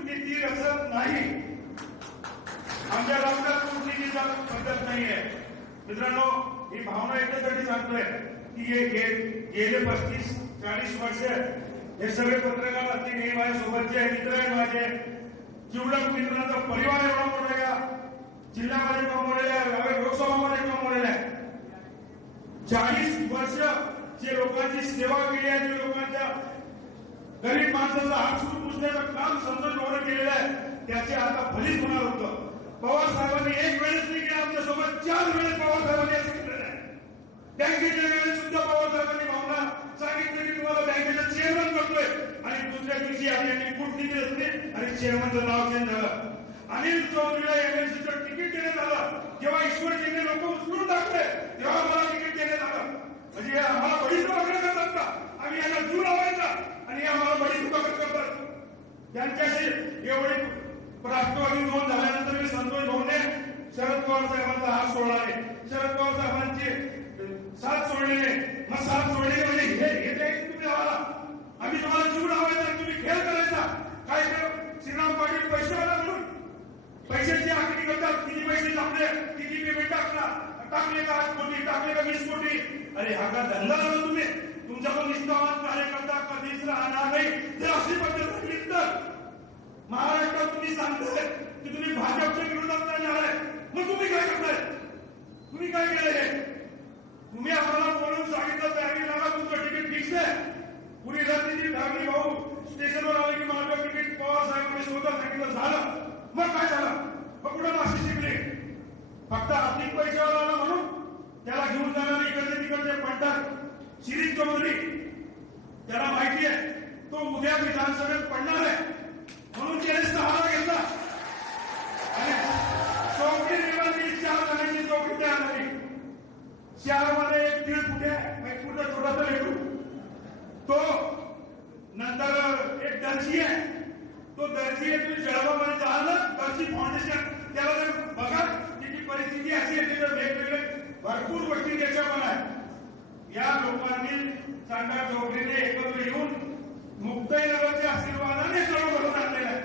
कूटनीती रचत नाही. आमच्या राष्ट्रात कूटनीतीचा पद्धत नाहीये. मित्रांनो ही भावना याच्यासाठी सांगतोय की हे गेले पस्तीस चाळीस वर्ष हे सगळे पत्रकार असतील हे माझ्या सोबतचे मित्र आहे माझे. जिवलग मित्रांचा परिवार एवढा मोठा आहे जिल्ह्यामध्ये कमवलेला आहे? लोकसभामध्ये कमवलेला आहे? चाळीस वर्ष जे लोकांची सेवा केली आहे जे लोकांच्या गरीब माणसाचा हात सुरू पुसण्याचं काम संतोष भाऊने केलेलं आहे त्याचे आता फलित होणार होतं. पवार साहेबांनी एक वेळेस नाही केलं आमच्यासोबत चार वेळेस पवार साहेबांनी असं केलेलं आहे. बँकेच्या वेळेस सुद्धा पवार साहेबांनी भावना सांगितलं की तुम्हाला बँकेचा चेअरमन करतोय. आणि दुसऱ्या दिवशी आम्ही यांनी कूटनीती असते आणि चेअरमनचं नाव चेंज झालं. अनिल चौधरीला एमएलसीचं तिकीट देण्यात आलं. जेव्हा ईश्वरजीने लोक उचलून टाकले तेव्हा मला तिकीट देण्यात आलं. म्हणजे हे आम्हाला बडीच पकडे करतात का आम्ही यांना जीव लावायचा आणि हे आम्हाला बडीच पकड करतात त्यांच्याशी एवढी राष्ट्रवादी नोंद झाल्यानंतर मी संतोष भाऊने शरद पवार साहेबांचा हात सोडला आहे. शरद पवार साहेबांची साथ सोडली नाही. मग साथ सोडली म्हणजे हे हे द्यायची तुम्ही आम्हाला आम्ही तुम्हाला जीवन हवायचा तुम्ही खेळ करायचा. काय केलं श्रीराम पाटील पैसे म्हणून? पैशाची आखणी करतात. किती पैसे टाकले किती पेमेंट टाकला? टाकले का आठ कोटी टाकले का वीस कोटी अरे हा का धंदा झाला तुम्ही? तुमचा पण निष्ठावान कार्यकर्ता कधीच राहणार नाही. जर अशी पद्धत महाराष्ट्रात तुम्ही सांगताय की तुम्ही भाजपच्या विरोधात जाणार आहे. मग तुम्ही काय करताय? तुम्ही काय केलंय तुम्ही आम्हाला बोलून सांगितलं तयारी लागा तुमचं तिकीट फिक्स आहे. कुणी रात्री धावली भाऊ. स्टेशनवर आले की माझं तिकीट पवार साहेबांनी स्वतः सांगितलं झालं. मग काय झालं? मग कुठं माशी फक्त अधिक पैशावर आला म्हणून त्याला घेऊन जाणारे इकडचे तिकडचे पडतात शिरीष चौधरी. त्याला माहिती आहे तो उद्या विधानसभेत पडणार आहे. म्हणून त्याने सहारा घेतला. आणि चौकी निर्माण केली चार जणांची चौकी तयार झाली. शहरामध्ये एक दीड कुठे एक फुट छोटासा लेकरू. तो नंतर एक दर्जी आहे. तो दर्जी आहे तुम्ही जळगावमध्ये जाल दर्जी फाउंडेशन त्याला जर बघा त्याची परिस्थिती अशी आहे तिथं वेगवेगळे भरपूर गोष्टी त्याच्या पण आहे या लोकांनी चांगल्या चौकरीने एकत्र येऊन मुक्ताईनगरच्या आशीर्वाद सर्व भरून आणलेलं आहे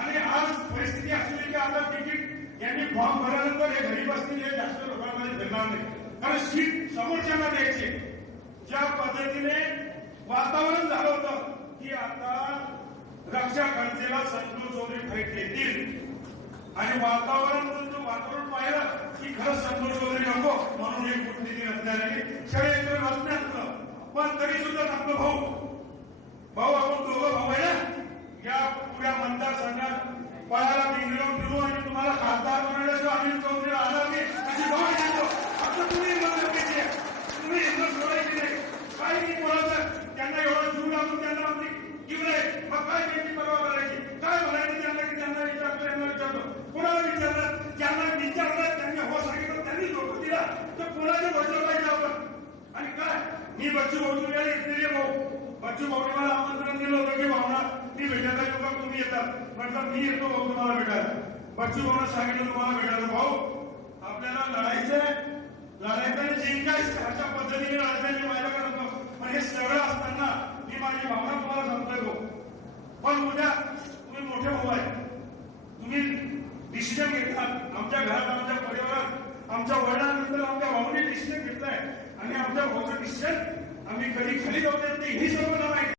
आणि आज परिस्थिती असली की आता तिकीट यांनी फॉर्म भरल्यानंतर हे गरीब असतील हे जास्त लोकांमध्ये फिरणार नाही. कारण सीट समोरच्यांना द्यायची ज्या पद्धतीने वातावरण झालं होतं की आता रक्षा खर्चेला संतोष चौधरी फाईट देतील आणि वातावरण जर वातावरण पाहिलं की खरंच संतोष चौधरी नको म्हणून हे कुठली रचण्यात आली षडयंत्र रचण्यात पण तरी सुद्धा सांगतो भाऊ आपण दोघं भाऊ आहे ना या पुऱ्या मतदारसंघात पळायला बिंगलो फिरू आणि तुम्हाला खासदार बनवल्याशिवाय अनिल चौधरी आला नाही अशी भाऊ देतो आता तुम्ही हिंमत करायची आहे. तुम्ही हिंमत सोडायची नाही काय नाही कोणाचं त्यांना एवढं जीव लागून त्यांना आपली जीव आहे मग काय त्यांची परवा करायची काय म्हणायचं त्यांना की त्यांना विचारतो यांना विचारतो कोणाला विचारलं ज्यांना विचारलं त्यांनी हो सांगितलं त्यांनी धोका दिला तर कोणाच्या भरोशावर राहायचं आपण आणि काय? मी बच्चू भाऊ तुम्ही भाऊ बच्चू भाऊने मला आमंत्रण दिलं होतं की भावना मी भेटायला येतो का तुम्ही येतात. म्हटलं मी येतो भाऊ तुम्हाला भेटायला. बच्चू भाऊने सांगितलं तुम्हाला भेटायला. भाऊ आपल्याला लढायचंय. लढायचं आणि जिंकायचं अशा पद्धतीने लढायचं मी करत होतो पण हे सगळं असताना मी माझी भावना तुम्हाला सांगतोय भाऊ. पण उद्या तुम्ही मोठे भाऊ आहे. तुम्ही डिसिजन घेतात. आमच्या घरात आमच्या परिवारात आमच्या वडिलांना आमच्या भाऊने डिसिजन घेतलाय. आणि आमच्या भाऊचं डिसिजन आम्ही कधी खाली जाऊ देत नाही ही सर्व